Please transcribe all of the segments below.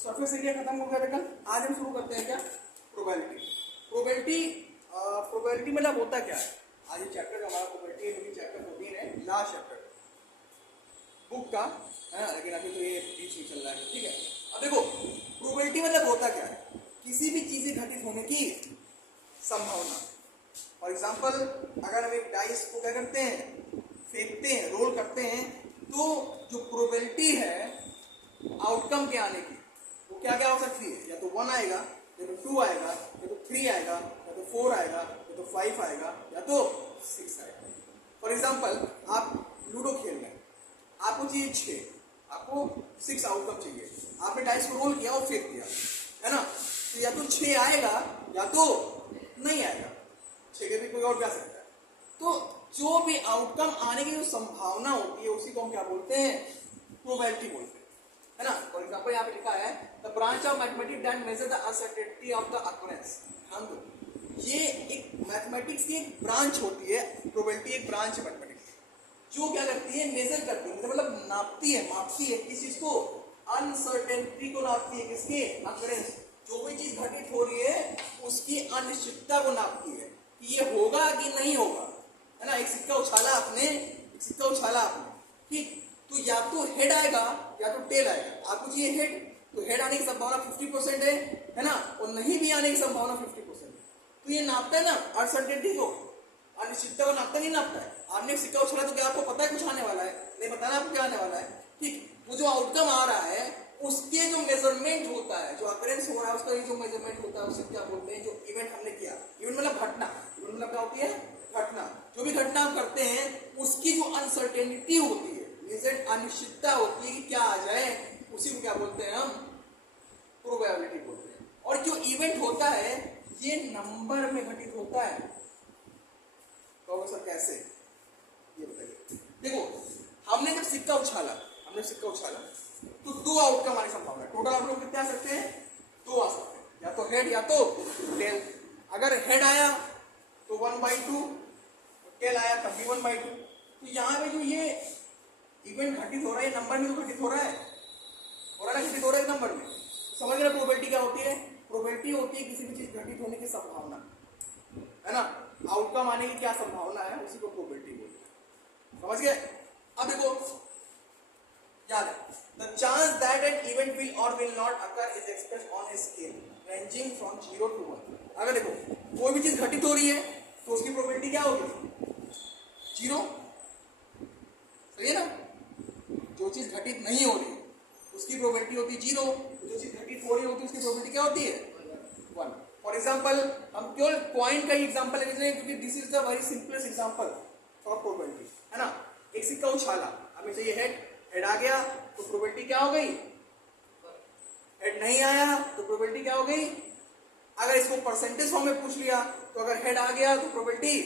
Surface area खत्म हो गया बेटा। आज हम शुरू करते हैं क्या, प्रोबेबिलिटी। प्रोबेबिलिटी मतलब होता क्या है। आज ये चैप्टर हमारा प्रोबेबिलिटी है, क्योंकि चैप्टर 14 है, लास्ट चैप्टर बुक का है ना, लेकिन अभी तो ये बीच में चल रहा है, ठीक है। अब देखो प्रोबेबिलिटी मतलब होता क्या है, किसी भी चीज घटित होने की संभावना। फॉर एग्जाम्पल अगर हम एक डाइस को क्या करते हैं, फेंकते हैं, रोल करते हैं, तो जो प्रोबेबिलिटी है आउटकम के आने की वो क्या क्या हो सकती है, या तो 1 आएगा, या तो 2 आएगा, या तो 3 आएगा, या तो 4 आएगा, या तो 5 आएगा, या तो 6 आएगा। फॉर एग्जाम्पल आप लूडो खेल रहे हैं, आपको चाहिए 6, आपको 6 आउटकम चाहिए, आपने डाइस को रोल किया और फेंक दिया, है ना, तो या तो 6 आएगा या तो नहीं आएगा, 6 के भी कोई और जा सकता है। तो जो भी आउटकम आने की जो संभावना होती है उसी को हम क्या बोलते हैं, प्रोबेबिलिटी बोलते हैं, है ना। फॉर एग्जाम्पल यहाँ पे लिखा है the branch of mathematics that measure the uncertainty of the occurrence. ध्यान दो, ये एक मैथमेटिक्स की एक ब्रांच होती है, प्रोबेबिलिटी एक ब्रांच है मैथमेटिक्स की, जो क्या करती है, मेजर करती है, मतलब नापती है, मापती है किस चीज को, अनसर्टेनिटी को नापती है, किसके, अकरेंस। जो भी चीज घटित हो रही है उसकी अनिश्चितता को नापती है कि ये होगा कि नहीं होगा, है ना। एक सिक्का उछाला आपने, ठीक, तो या तो हेड आएगा या तो टेल आएगा। आपको चाहिए हेड, तो हेड आने की संभावना 50% है ना, और नहीं भी आने की संभावना 50% है। तो ये नापता है ना अनसर्टेनिटी को, अनिश्चितता को नापता नहीं नापता है। आपने सिक्का उछाला तो क्या आपको पता है कुछ आने वाला है, नहीं पता ना आपको क्या आने वाला है, ठीक। वो जो आउटकम आ रहा है उसके जो मेजरमेंट होता है, जो अकरेंस हो रहा है उसका जो मेजरमेंट होता है उसे क्या बोलते हैं, जो इवेंट हमने किया। इवेंट मतलब घटना, इवेंट मतलब क्या होती है, घटना। जो भी घटना हम करते हैं उसकी जो अनसर्टेनिटी होती है, अनिश्चितता होती है कि क्या आ जाए, उसी को क्या बोलते हैं, हम प्रोबेबिलिटी बोलते हैं। और जो इवेंट होता है ये नंबर में घटित होता है। तो सर कैसे, ये बताइए। देखो हमने जब सिक्का उछाला तो 2 आउटकम आने की संभावना है। टोटल आउटकम कितने आ सकते हैं, 2 आ सकते हैं, या तो हेड या तो टेल। अगर हेड आया तो 1/2, टेल आया तब भी 1/2। तो यहाँ पे जो ये इवेंट घटित हो रहा है नंबर में घटित हो रहा है ना, घटित हो रहा है नंबर में। समझ रहे प्रोबेबिलिटी क्या होती है, प्रोबेबिलिटी होती है किसी भी चीज घटित होने की संभावना, है ना। आउटकम आने की क्या संभावना है उसी को प्रोबेबिलिटी बोलते हैं, समझ गए। अब देखो याद है, the chance that an event will or will not occur is expressed on a scale ranging from 0 to 1। अगर देखो कोई भी चीज घटित हो रही है तो उसकी प्रोबेबिलिटी क्या होगी, 0, सही है ना। जो चीज घटित नहीं हो रही उसकी प्रोबेबिलिटी होती है 0, जो चीज घटित हो रही होती है उसकी प्रोबेबिलिटी क्या होती है, 1। फॉर एग्जाम्पल हम केवल पॉइंट का एग्जाम्पल ले रहे हैं क्योंकि this is the very simplest example for probability, है ना। एक सिक्का उछाला, हमें चाहिए हेड आ गया तो प्रोबेबिलिटी क्या हो गई, हेड नहीं आया तो प्रोबेबिलिटी क्या हो गई। अगर इसको परसेंटेज फॉर्म में पूछ लिया तो अगर हेड आ गया तो प्रोबेबिलिटी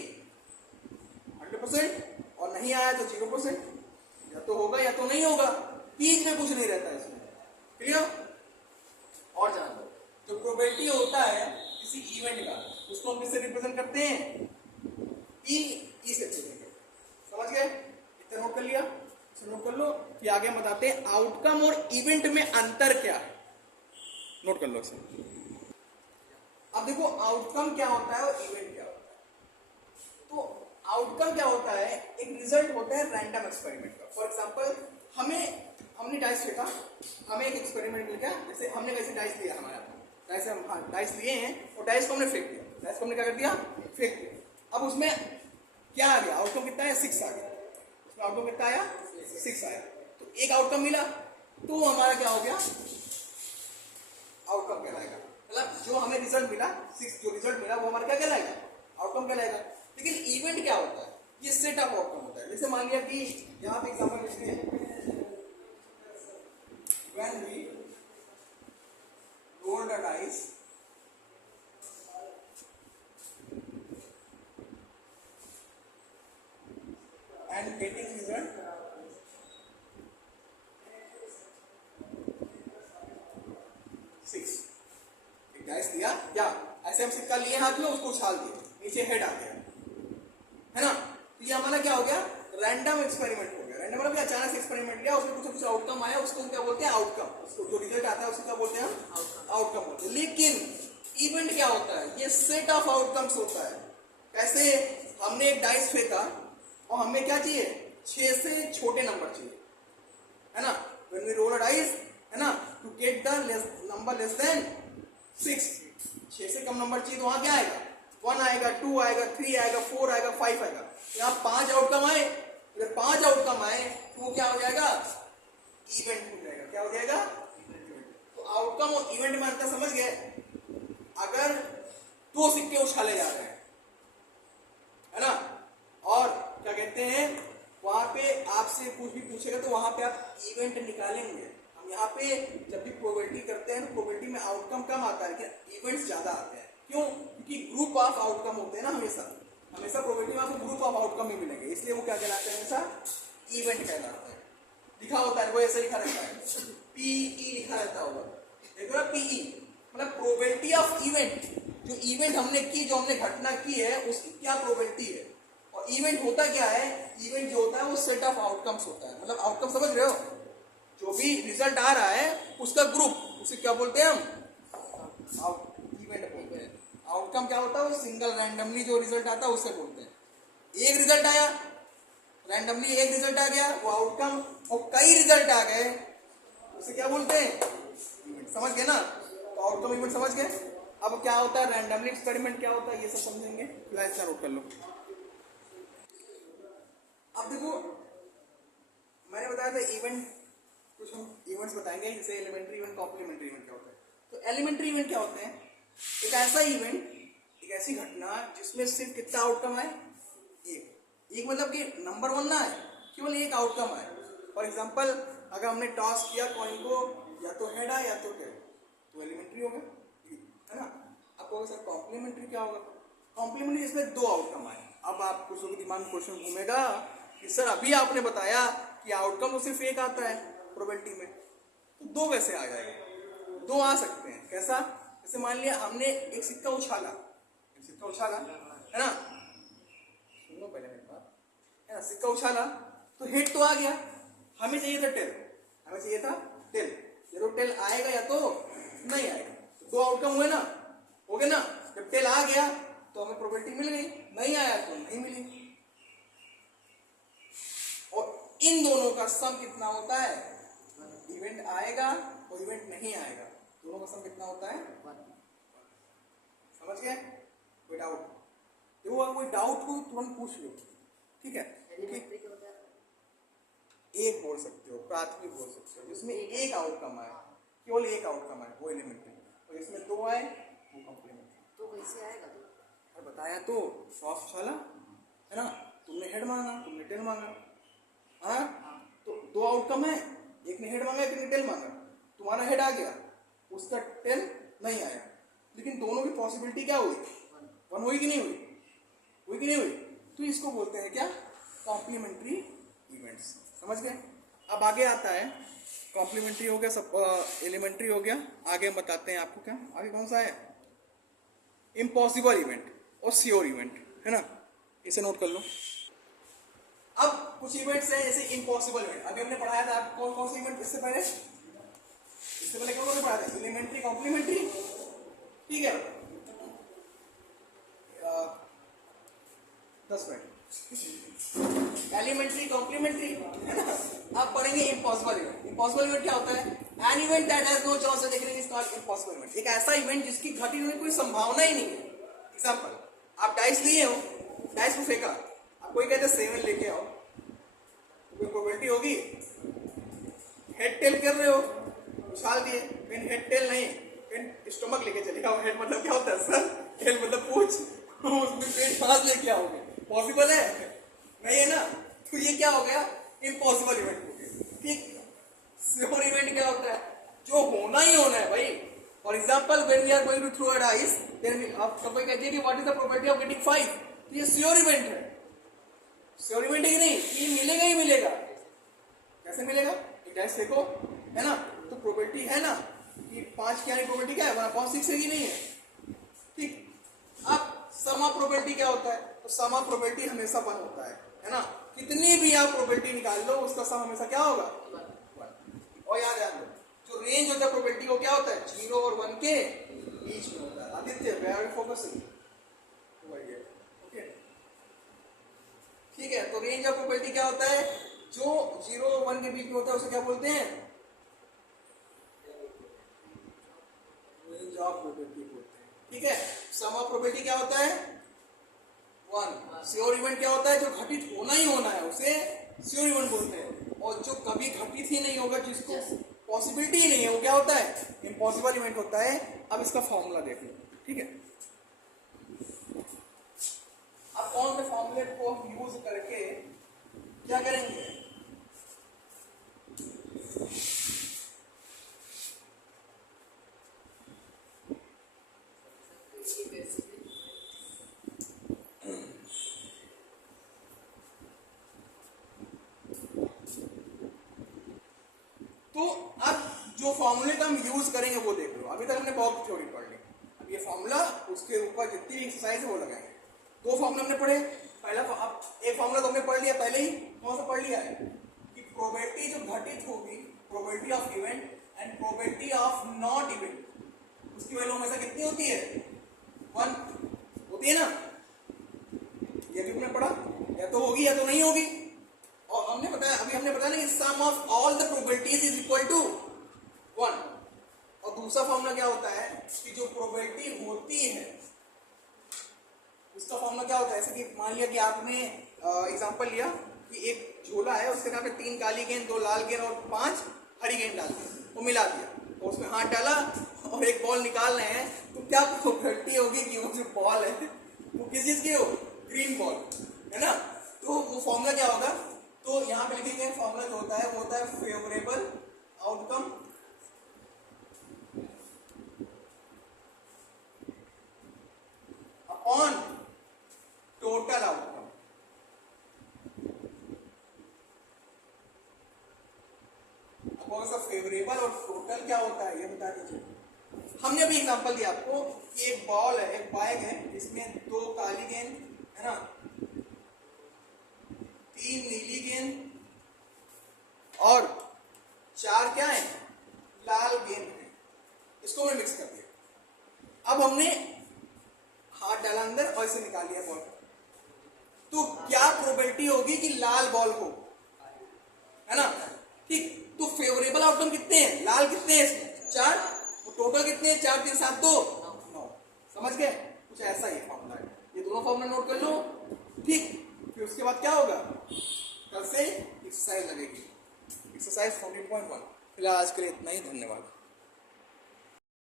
100% और नहीं आया तो 0%, या तो होगा या तो नहीं होगा, बीच में कुछ नहीं रहता है इसमें, क्लियर। और जान लो जो प्रोबेबिलिटी होता है किसी इवेंट का उसको हम किससे रिप्रेजेंट करते हैं, ई से रिप्रेजेंट करते हैं, समझ गए। इतना नोट कर लिया, नोट कर लो। फिर आगे हम बताते हैं आउटकम और इवेंट में अंतर क्या है, नोट कर लो इसे। अब देखो आउटकम क्या होता है और इवेंट क्या होता है। तो आउटकम क्या होता है, एक रिजल्ट होता है रैंडम एक्सपेरिमेंट का। फॉर एग्जांपल हमने डाइस फेंका, हमें एक एक्सपेरिमेंट मिल गया, जैसे हमने कैसे डाइस लिया, हमारा डाइस हम डाइस लिए हैं और डाइस को हमने फेंक दिया, डाइस को हमने क्या कर दिया, फेंक दिया। अब उसमें क्या आ गया, आउटकम कितना है, 6 आ गया। उसमें आउटकम कितना आया, 6 आया। तो एक आउटकम मिला तो हमारा क्या हो गया, आउटकम कहलाएगा। मतलब जो हमें रिजल्ट मिला 6, जो रिजल्ट मिला वो हमारा क्या कहलाएगा, आउटकम कहलाएगा। लेकिन इवेंट क्या होता है, ये सेट ऑफ आउटकम होता है। जैसे मान लिया कि यहाँ पे एग्जांपल लिखते हैं, when we rolled a dice and getting result 6। एक डाइस दिया या ऐसे हम सिक्का लिए हाथ में, उसको उछाल दिया, नीचे हेड आ गया, है ना। तो ये हमारा क्या हो गया, रैंडम एक्सपेरिमेंट हो गया। मैंने बोला कि अचानक से एक्सपेरिमेंट लिया, उसमें कुछ कुछ आउटकम आया, उसको हम क्या बोलते हैं, आउटकम। उसको जो रिजल्ट आता है उसको क्या बोलते हैं हम, आउटकम बोलते हैं। लेकिन इवेंट क्या होता है, ये सेट ऑफ आउटकम्स होता है। कैसे, हमने एक डाइस फेंका और हमें क्या चाहिए, 6 से छोटे नंबर चाहिए, है ना। When we roll a dice, है ना, to get the number less than 6, 6 से कम नंबर चाहिए, तो वहां क्या आएगा, 1 आएगा, 2 आएगा, 3 आएगा, 4 आएगा, 5 आएगा। यहाँ 5 आउटकम आए, अगर 5 आउटकम आए तो वो क्या हो जाएगा, इवेंट हो जाएगा। क्या हो जाएगा, तो आउटकम और इवेंट में अंतर समझ गए। अगर 2 सिक्के उछाले जा रहे हैं, है ना, और क्या कहते हैं, वहां पे आपसे कुछ भी पूछेगा तो वहां पे आप इवेंट निकालेंगे। हम यहाँ पे जब भी प्रोबेबिलिटी करते हैं, प्रोबेबिलिटी में आउटकम कम आता है लेकिन इवेंट्स ज्यादा आते हैं। क्यों, क्योंकि ग्रुप ऑफ आउटकम होते हैं ना, हमेशा प्रोबेबिलिटी में आपको ग्रुप ऑफ आउटकम ही मिलेंगे, इसलिए वो क्या कहलाते हैं, हमेशा इवेंट कहलाते हैं। लिखा होता है वो ऐसे लिखा रहता है, पीई लिखा रहता होगा, देखो ना, पीई मतलब प्रोबेबिलिटी ऑफ इवेंट। जो इवेंट हमने की, जो हमने घटना की है, उसकी क्या प्रोबेबिलिटी है। और इवेंट होता क्या है, इवेंट जो होता है वो सेट ऑफ आउटकम्स होता है। मतलब आउटकम समझ रहे हो, जो भी रिजल्ट आ रहा है उसका ग्रुप, उसे क्या बोलते हैं हम, इवेंट बोलते हैं। आउटकम क्या होता है, वो सिंगल रैंडमली जो रिजल्ट आता है उसे बोलते हैं। एक रिजल्ट आया, रैंडमली एक रिजल्ट आ गया, वो आउटकम, और कई रिजल्ट आ गए, उसे क्या बोलते हैं, इवेंट। समझ गए ना, तो आउटकम इवेंट समझ गए। अब क्या होता है रैंडमली एक्सपेरिमेंट, क्या होता है, ये सब समझेंगे, लाइक नोट कर लो। अब देखो, मैंने बताया था इवेंट, कुछ हम इवेंट्स बताएंगे, जैसे एलिमेंट्री इवेंट, कॉम्प्लीमेंट्री इवेंट क्या होता है। तो एलिमेंट्री इवेंट क्या होते हैं, एक ऐसा इवेंट, एक ऐसी घटना जिसमें सिर्फ कितना आउटकम है, एक मतलब कि नंबर 1 ना है, केवल एक आउटकम है। फॉर एग्जाम्पल, अगर हमने टॉस किया कॉइन को, या तो हेड है या तो टेल, तो एलिमेंट्री हो गया, है ना। अब कहोगे सर कॉम्प्लीमेंट्री क्या होगा, कॉम्प्लीमेंट्री इसमें 2 आउटकम आए। अब आप कुछ लोगों के दिमाग में क्वेश्चन घूमेगा कि सर अभी आपने बताया कि आउटकम तो सिर्फ एक आता है प्रोबेबिलिटी में, तो 2 कैसे आ जाएगा, 2 आ सकते हैं। कैसा, जैसे मान लिया हमने एक सिक्का उछाला, है ना, सुनो पहले मेरी बात, है ना, सिक्का उछाला तो हेड तो आ गया, हमें चाहिए था टेल, या तो टेल आएगा या तो नहीं आएगा, 2 आउटकम हुए ना, हो गए ना। जब टेल आ गया तो हमें प्रोबेबिलिटी मिल गई, नहीं आया तो नहीं मिली। और इन दोनों का सम कितना होता है, इवेंट आएगा और इवेंट नहीं आएगा, दोनों का सम कितना होता है, 1। समझ गए, कोई डाउट, देखो कोई डाउट को तुरंत पूछ लो, ठीक है। एक बोल सकते हो, प्राथमिक बोल सकते हो, जिसमें एक आउटकम आए, केवल एक आउटकम आए, वो एलिमेंट्री, और इसमें 2 आए वो कॉम्प्लीमेंट्री। तो कैसे आएगा, तो बताया तो, सॉफ्ट वाला, है ना, तुमने हेड मांगा, तुमने टेल मांगा, हाँ, तो 2 आउटकम है, एक ने हेड मांगा, एक ने टेल मांगा, तुम्हारा हेड आ गया, उसका टेल नहीं आया, लेकिन दोनों की पॉसिबिलिटी क्या हुई, 1 हुई कि नहीं हुई, तो इसको बोलते हैं क्या, कॉम्प्लीमेंट्री इवेंट्स। समझ गए। अब आगे आता है, कॉम्प्लीमेंट्री हो गया, सब एलिमेंट्री हो गया, आगे हम बताते हैं आपको क्या, आगे कौन सा है, इम्पॉसिबल इवेंट और श्योर इवेंट, है ना, इसे नोट कर लो। अब कुछ इवेंट्स हैं जैसे इम्पॉसिबल इवेंट, अभी हमने पढ़ाया था कौन कौन से इवेंट, इससे पहले कौन पढ़ाया था, एलिमेंट्री, कॉम्प्लीमेंट्री, ठीक है, 10 मिनट, एलिमेंट्री, कॉम्प्लीमेंट्री, है ना। आप पढ़ेंगे इम्पॉसिबल इवेंट। इम्पॉसिबल इवेंट क्या होता है, an event that has no chance of occurring is called impossible event. एक ऐसा इवेंट जिसकी घटने में कोई संभावना ही नहीं है। एग्जांपल, आप डाइस लिए हो, डाइस को फेंका, आप कोई कहते 7 लेके आओ, तो कोई प्रोबेबिलिटी होगी, हेड टेल कर रहे हो, उछाल दिए, फिर हेड टेल नहीं, फिर स्टमक लेके चले आओ। हेड मतलब क्या होता है सर, टेल मतलब पूछ, उसमें पेट सांस लेके आओगे, पॉसिबल है नहीं, है ना। तो ये क्या हो गया, इम्पॉसिबल इवेंट हो गया, ठीक। श्योर इवेंट क्या होता है, जो होना ही होना है भाई। For example, when we are going to throw a dice, then आप सबको कहते हैं कि what is the probability of getting 5, तो ये श्योर इवेंट है। श्योर इवेंट ही नहीं, ये मिलेगा ही मिलेगा। कैसे मिलेगा, एक डाइस फेंको, है ना, तो प्रोबेबिलिटी है ना कि 5 की आने प्रोबेबिलिटी क्या है, 1/6 है कि नहीं है, ठीक। अब सम ऑफ प्रोबेबिलिटी क्या होता है, तो सम ऑफ प्रोबेबिलिटी हमेशा 1 होता है ना। कितनी भी आप प्रोबेबिलिटी निकाल लो उसका सम हमेशा क्या होगा 1। और याद लो जो रेंज होता है प्रोबेबिलिटी को क्या होता है 0 और 1 के बीच में होता है। Aditya where are you focusing? Okay ठीक है, तो रेंज ऑफ प्रोबेबिलिटी क्या होता है? जो 0 और 1 के बीच में होता है उसे क्या बोलते हैं? रेंज ऑफ प्रोबेबिलिटी बोलते हैं। ठीक है, सम ऑफ प्रोबेबिलिटी क्या होता है 1। श्योर इवेंट क्या होता है? जो घटित होना ही होना है उसे श्योर इवेंट बोलते हैं। और जो कभी घटित ही नहीं होगा, जिसको पॉसिबिलिटी ही नहीं है, वो क्या होता है? इम्पॉसिबल इवेंट होता है। अब इसका फॉर्मूला देख लो। ठीक है, अब कौन से फॉर्मूले को हम यूज करके क्या करेंगे? तो अब जो फॉर्मूले का हम यूज करेंगे वो देख लो। अभी तक हमने बहुत थ्योरी पढ़ ली, अब ये फॉर्मूला उसके ऊपर जितनी भी एक्सरसाइज है वो लगाएंगे। दो फॉर्मूला हमने पढ़े। पहला अब एक फॉर्मूला तो हमने पढ़ लिया पहले ही। कौन सा पढ़ लिया है? कि प्रोबेबिलिटी जो घटित होगी, probability of event and probability of not event, उसकी वैल्यू हमेशा कितनी होती है? 1 होती है ना। ये भी हमने पढ़ा, या तो होगी या तो नहीं होगी। और हमने बताया, अभी हमने बताया ना कि sum of all the probabilities is equal to 1। और दूसरा फॉर्मूला क्या होता है? कि जो प्रोबेबिलिटी होती है उसका फॉर्मूला क्या होता है? जैसे कि मान लिया कि आपने एग्जांपल लिया कि एक झोला है, उसके नाम पे 3 काली गेंद, 2 लाल गेंद और 5 हरी गेंद डाल दी, वो मिला दिया और उसमें हाथ डाला और एक बॉल निकाल रहे हैं, तो क्या प्रोबेबिलिटी होगी कि वो जो बॉल है वो किस चीज की हो? ग्रीन बॉल है ना। तो वो फॉर्मूला क्या होगा? तो यहाँ पे लिखेंगे फॉर्मूला जो होता है वो होता है favourable outcome upon total outcome. कौन सा फेवरेबल और टोटल क्या होता है ये बता दीजिए। हमने अभी एग्जांपल दिया आपको कि एक बॉल है, एक बैग है, इसमें 2 काली गेंद है ना, 3 नीली गेंद और 4 क्या है? लाल गेंद है। इसको हमने मिक्स कर दिया। अब हमने हाथ डाला अंदर और इसे निकाल लिया बॉल। तो क्या प्रोबेबिलिटी होगी कि लाल बॉल को, है ना? ठीक, तो फेवरेबल आउटकम कितने हैं? लाल कितने हैं इसमें? 4। तो टोटल कितने हैं? 4 3 7 2 9। समझ गए? कुछ ऐसा ही फॉर्मूला है। ये दोनों फॉर्मूला नोट कर लो। ठीक, फिर उसके बाद क्या होगा? कल से एक्सरसाइज लगेगी, एक्सरसाइज 14.1। फिलहाल आज के लिए इतना ही। धन्यवाद।